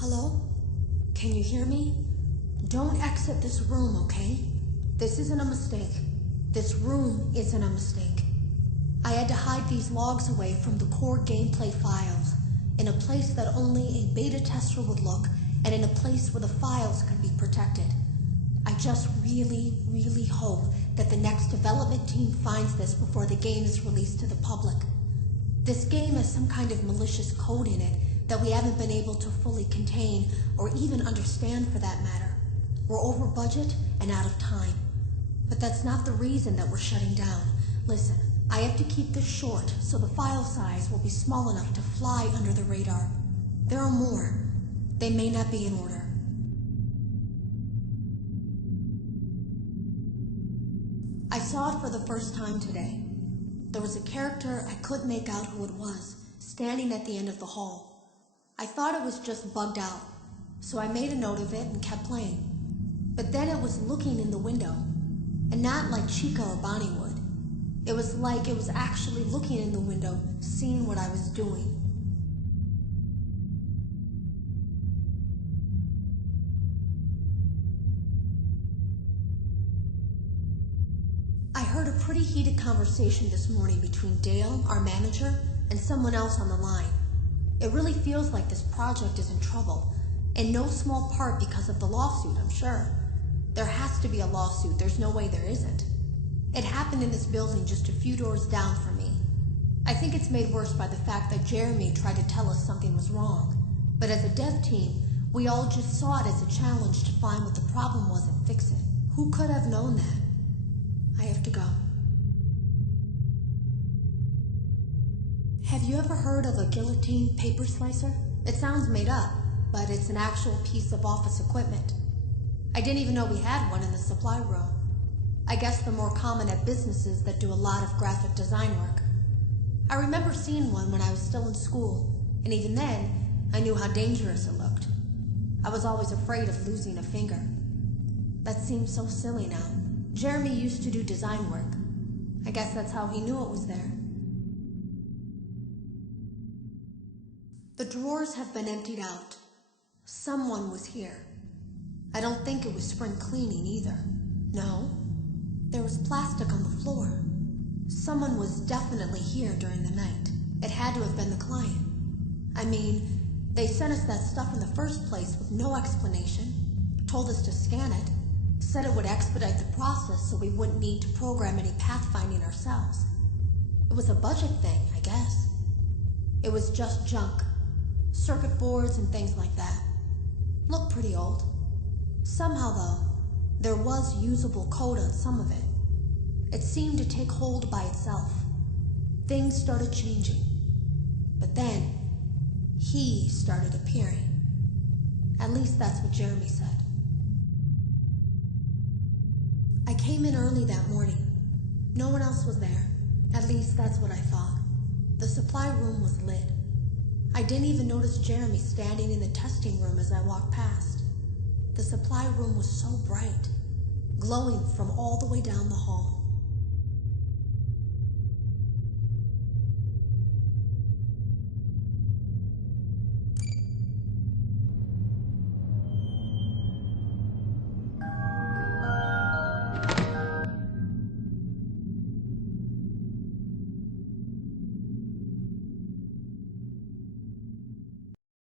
Hello? Can you hear me? Don't exit this room, okay? This isn't a mistake. This room isn't a mistake. I had to hide these logs away from the core gameplay files, in a place that only a beta tester would look, and in a place where the files could be protected. I just really hope that the next development team finds this before the game is released to the public. This game has some kind of malicious code in it that we haven't been able to fully contain or even understand for that matter. We're over budget and out of time. But that's not the reason that we're shutting down. Listen, I have to keep this short so the file size will be small enough to fly under the radar. There are more. They may not be in order. I saw it for the first time today. There was a character I couldn't make out who it was, standing at the end of the hall. I thought it was just bugged out, so I made a note of it and kept playing. But then it was looking in the window, and not like Chica or Bonnie would. It was like it was actually looking in the window, seeing what I was doing. I heard a pretty heated conversation this morning between Dale, our manager, and someone else on the line. It really feels like this project is in trouble, in no small part because of the lawsuit, I'm sure. There has to be a lawsuit, there's no way there isn't. It happened in this building just a few doors down from me. I think it's made worse by the fact that Jeremy tried to tell us something was wrong. But as a dev team, we all just saw it as a challenge to find what the problem was and fix it. Who could have known that? I have to go. Have you ever heard of a guillotine paper slicer? It sounds made up, but it's an actual piece of office equipment. I didn't even know we had one in the supply room. I guess they're more common at businesses that do a lot of graphic design work. I remember seeing one when I was still in school, and even then, I knew how dangerous it looked. I was always afraid of losing a finger. That seems so silly now. Jeremy used to do design work. I guess that's how he knew it was there. The drawers have been emptied out. Someone was here. I don't think it was spring cleaning either. No, there was plastic on the floor. Someone was definitely here during the night. It had to have been the client. I mean, they sent us that stuff in the first place with no explanation, told us to scan it, said it would expedite the process so we wouldn't need to program any pathfinding ourselves. It was a budget thing, I guess. It was just junk. Circuit boards and things like that. Looked pretty old. Somehow, though, there was usable code on some of it. It seemed to take hold by itself. Things started changing. But then, he started appearing. At least that's what Jeremy said. I came in early that morning. No one else was there. At least that's what I thought. The supply room was lit. I didn't even notice Jeremy standing in the testing room as I walked past. The supply room was so bright, glowing from all the way down the hall.